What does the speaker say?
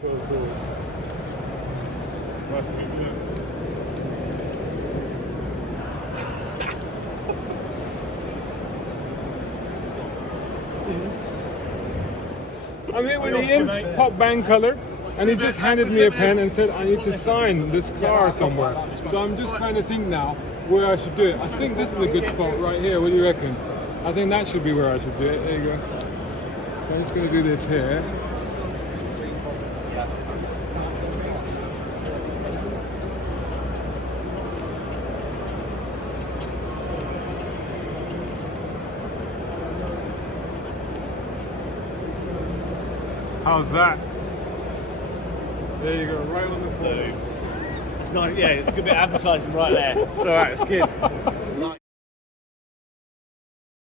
So cool. Must be good. I'm here with Ian, PopBangColour, and he just handed me a pen and said I need to sign this car somewhere. So I'm just trying to think now where I should do it. I think this is a good spot right here. What do you reckon? I think that should be where I should do it. There you go. So I'm just going to do this here. How's that? There you go, right on the floor. It's nice, yeah, it's a good bit of advertising right there. It's alright, it's good.